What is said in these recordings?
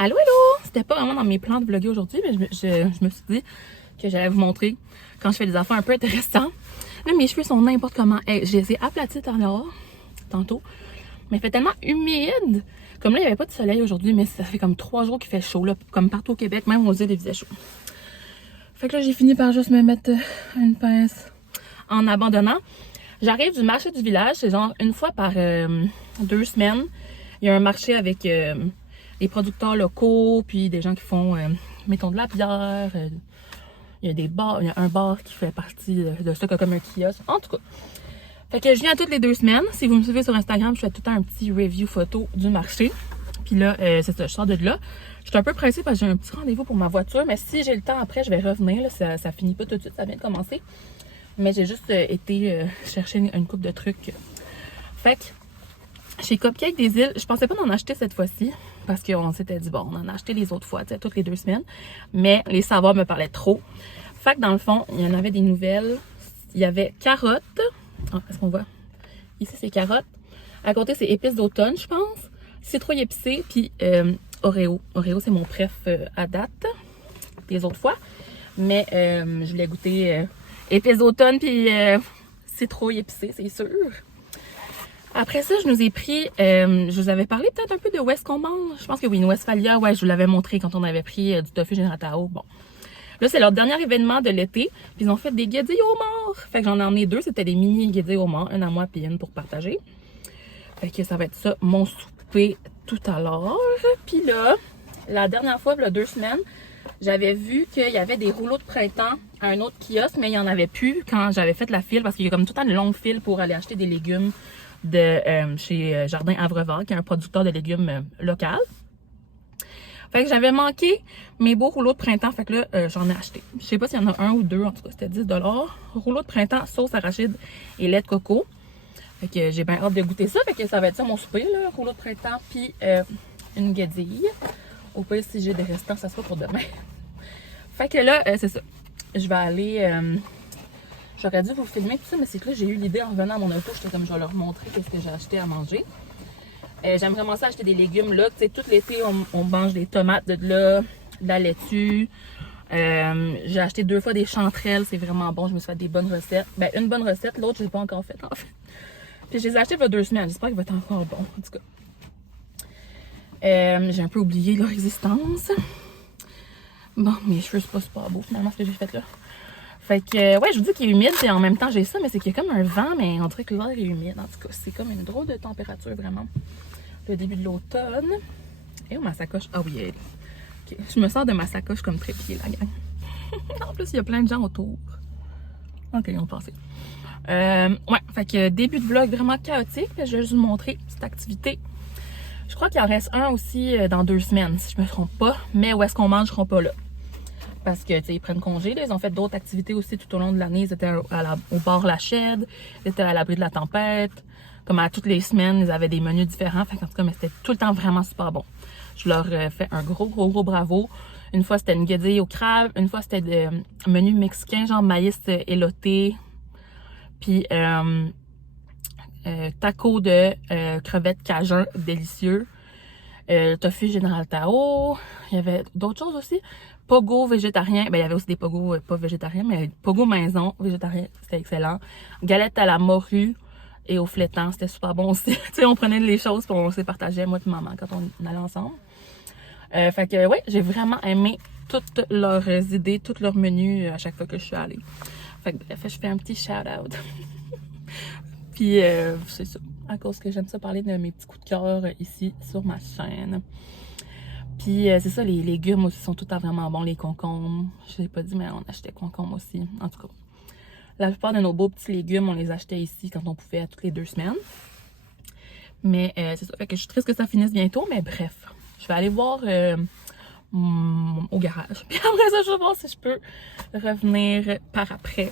Allô, allô! C'était pas vraiment dans mes plans de vlogger aujourd'hui, mais je me suis dit que j'allais vous montrer quand je fais des affaires un peu intéressantes. Là, mes cheveux sont n'importe comment. Hey, je les ai aplatis tantôt, mais il fait tellement humide. Comme là, il n'y avait pas de soleil aujourd'hui, mais ça fait comme 3 jours qu'il fait chaud, là, comme partout au Québec, même aux îles, il faisait chaud. Fait que là, j'ai fini par juste me mettre une pince en abandonnant. J'arrive du marché du village, c'est genre une fois par 2 semaines. Il y a un marché avec les producteurs locaux, puis des gens qui font, mettons, de la bière. Il y a des bars, il y a un bar qui fait partie de ça, comme un kiosque. En tout cas, fait que je viens toutes les 2 semaines. Si vous me suivez sur Instagram, je fais tout le temps un petit review photo du marché. Puis là, c'est ça, je sors de là. Je suis un peu pressée parce que j'ai un petit rendez-vous pour ma voiture, mais si j'ai le temps après, je vais revenir. Là, ça finit pas tout de suite, ça vient de commencer. Mais j'ai juste été chercher une coupe de trucs. Fait que chez Cupcake des Îles, je pensais pas d'en acheter cette fois-ci parce qu'on s'était dit, bon, on en a acheté les autres fois, tu sais, toutes les 2 semaines. Mais les saveurs me parlaient trop. Fait que dans le fond, il y en avait des nouvelles. Il y avait carottes. Ah, est-ce qu'on voit? Ici, c'est carottes. À côté, c'est épices d'automne, je pense. Citrouille épicée, puis Oreo. Oreo, c'est mon préf à date des autres fois. Mais je voulais goûter épices d'automne, puis citrouille épicée, c'est sûr. Après ça, je nous ai pris, je vous avais parlé peut-être un peu de où est-ce qu'on mange. Je pense que oui, une Westphalia, ouais, je vous l'avais montré quand on avait pris du tofu Général Tao. Bon. Là, c'est leur dernier événement de l'été. Puis ils ont fait des guédilles au mort. Fait que j'en ai emmené 2. C'était des mini guédilles au mort. Une à moi puis une pour partager. Fait que ça va être ça, mon souper tout à l'heure. Puis là, la dernière fois, il y a 2 semaines, j'avais vu qu'il y avait des rouleaux de printemps à un autre kiosque, mais il n'y en avait plus quand j'avais fait la file parce qu'il y a comme tout le temps une longue file pour aller acheter des légumes de chez Jardin Avrevard, qui est un producteur de légumes local. Fait que j'avais manqué mes beaux rouleaux de printemps, fait que là, j'en ai acheté. Je sais pas s'il y en a un ou 2, en tout cas, c'était 10 $. Rouleau de printemps, sauce arachide et lait de coco. Fait que j'ai bien hâte de goûter ça, fait que ça va être ça mon souper, là, rouleau de printemps, puis une guédille. Au pire, si j'ai des restants, ça sera pour demain. Fait que là, c'est ça. Je vais aller... J'aurais dû vous filmer tout ça, mais c'est que là, j'ai eu l'idée en revenant à mon auto, j'étais comme, je vais leur montrer qu'est-ce que j'ai acheté à manger. J'aimerais commencer à acheter des légumes là. Tu sais, tout l'été, on mange des tomates de là, de la laitue. J'ai acheté 2 fois des chanterelles, c'est vraiment bon. Je me suis fait des bonnes recettes. Ben, une bonne recette, l'autre, je l'ai pas encore faite en fait. Puis je les ai achetés il y a 2 semaines. J'espère qu'il va être encore bon, en tout cas. J'ai un peu oublié leur existence. Bon, mes cheveux, c'est pas super beau finalement ce que j'ai fait là. Fait que, ouais, je vous dis qu'il est humide et en même temps j'ai ça, mais c'est qu'il y a comme un vent, mais on dirait que l'air est humide. En tout cas, c'est comme une drôle de température vraiment. Le début de l'automne. Et où ma sacoche? Ah oui, elle est là. Okay. Je me sors de ma sacoche comme trépied, la gang. En plus, il y a plein de gens autour. Ok, ils ont passé. Ouais, fait que début de vlog vraiment chaotique. Je vais juste vous montrer cette activité. Je crois qu'il en reste un aussi dans 2 semaines, si je me trompe pas. Mais où est-ce qu'on mange, je ne serai pas là. Parce que, tu sais, ils prennent congé. Là. Ils ont fait d'autres activités aussi tout au long de l'année. Ils étaient au bord Lachède. Ils étaient à l'abri de la tempête. Comme à toutes les semaines, ils avaient des menus différents. Fait qu'en tout cas, mais c'était tout le temps vraiment super bon. Je leur fais un gros bravo. Une fois, c'était une guédille au crabe. Une fois, c'était un menu mexicain, genre maïs éloté. Puis, taco de crevettes cajun délicieux. Tofu Général Tao. Il y avait d'autres choses aussi. Pogo végétarien. Ben, il y avait aussi des pogo pas végétariens, mais pogo maison végétarien. C'était excellent. Galette à la morue et au flétan. C'était super bon aussi. Tu sais, on prenait les choses et on se partageait, moi et maman, quand on allait ensemble. Fait que, ouais, j'ai vraiment aimé toutes leurs idées, tous leurs menus à chaque fois que je suis allée. Fait que, bref, je fais un petit shout-out. Puis, c'est ça. À cause que j'aime ça parler de mes petits coups de cœur ici sur ma chaîne. Puis, c'est ça, les légumes aussi sont tout à vraiment bons. Les concombres. Je l'ai pas dit, mais on achetait concombres aussi. En tout cas, la plupart de nos beaux petits légumes, on les achetait ici quand on pouvait, toutes les 2 semaines. Mais, c'est ça. Fait que je suis triste que ça finisse bientôt, mais bref. Je vais aller voir au garage. Puis après ça, je vais voir si je peux revenir par après.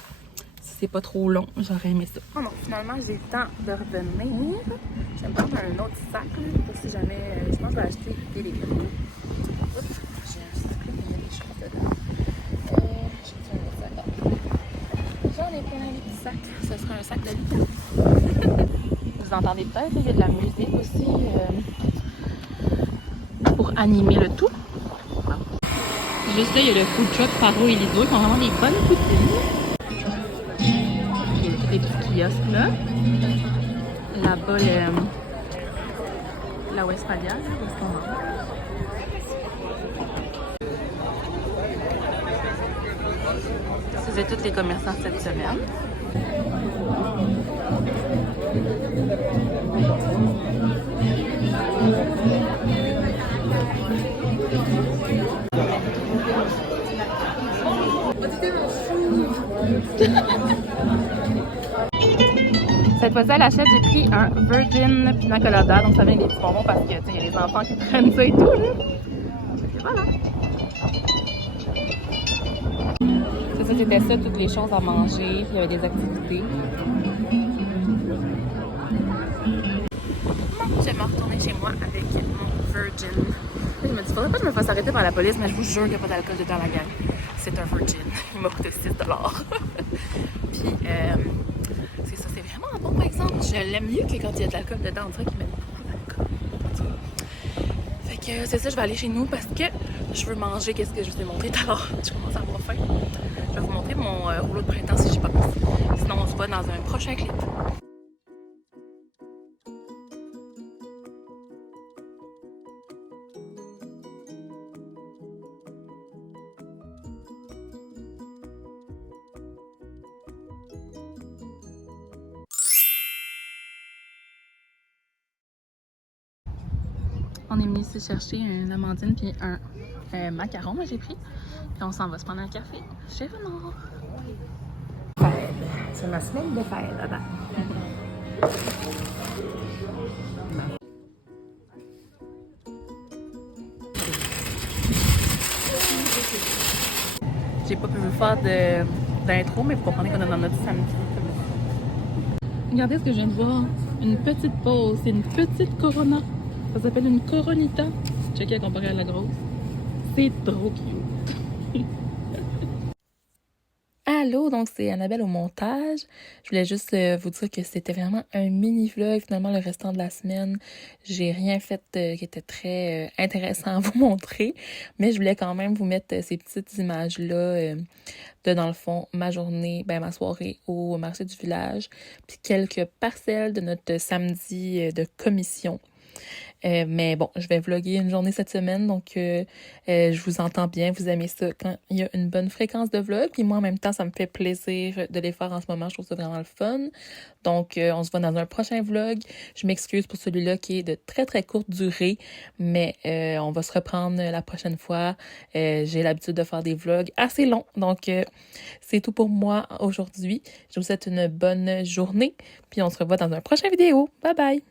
Si c'est pas trop long, j'aurais aimé ça. Oh non, finalement, j'ai le temps de revenir. Je vais me prendre un autre sac là, pour si jamais. Je pense que je vais acheter des légumes. Oups, j'ai un sac là, mais il y a des choses dedans. J'ai un autre sac. J'en ai plein les petits sacs. Ce sera un sac de lit. Vous entendez peut-être, il y a de la musique aussi. Pour animer le tout. Juste là, il y a le food truck Paro et Lido. Ils font vraiment des bonnes poutines. Il y a tous les petits kiosques là. Là-bas, la Westphalia, là, où est-ce qu'on va? C'était tous les commerçants cette semaine. Cette fois-ci à l'achat, j'ai pris un Virgin Pina Colada, donc ça vient des petits bonbons parce que il y a les enfants qui prennent ça et tout. Là. Et voilà. C'est ça, c'était ça, toutes les choses à manger, puis il y avait des activités. Je vais me retourner chez moi avec mon Virgin. Je me dis, faudrait pas que je me fasse arrêter par la police, mais je vous jure qu'il n'y a pas d'alcool dedans la gang. C'est un Virgin. Il m'a coûté 6 $. Puis, c'est ça, c'est vraiment bon par exemple. Je l'aime mieux que quand il y a de l'alcool dedans. On dirait qu'il met beaucoup d'alcool. Fait que c'est ça, je vais aller chez nous parce que je veux manger. Qu'est-ce que je vous ai montré tout à l'heure? Je commence à avoir faim. Je vais vous montrer mon rouleau de printemps si j'ai pas pensé. Sinon, on se voit dans un prochain clip. On est venu ici chercher une amandine puis un macaron, moi j'ai pris. Et on s'en va se prendre un café chez Renard. C'est ma semaine de fête, là-bas. J'ai pas pu vous faire d'intro, mais vous comprenez qu'on est dans notre samedi. Regardez ce que je viens de voir. Une petite pause. C'est une petite Corona. Ça s'appelle une Coronita. Checkez à comparer à la grosse. C'est trop cute. Allô, donc c'est Annabelle au montage. Je voulais juste vous dire que c'était vraiment un mini-vlog. Finalement, le restant de la semaine, j'ai rien fait qui était très intéressant à vous montrer. Mais je voulais quand même vous mettre ces petites images-là de, dans le fond, ma journée, ma soirée au marché du village. Puis quelques parcelles de notre samedi de commission. Mais bon, je vais vlogger une journée cette semaine, donc je vous entends bien, vous aimez ça quand il y a une bonne fréquence de vlog. Puis moi, en même temps, ça me fait plaisir de les faire en ce moment, je trouve ça vraiment le fun. Donc, on se voit dans un prochain vlog. Je m'excuse pour celui-là qui est de très, très courte durée, mais on va se reprendre la prochaine fois. J'ai l'habitude de faire des vlogs assez longs, donc c'est tout pour moi aujourd'hui. Je vous souhaite une bonne journée, puis on se revoit dans un prochain vidéo. Bye bye!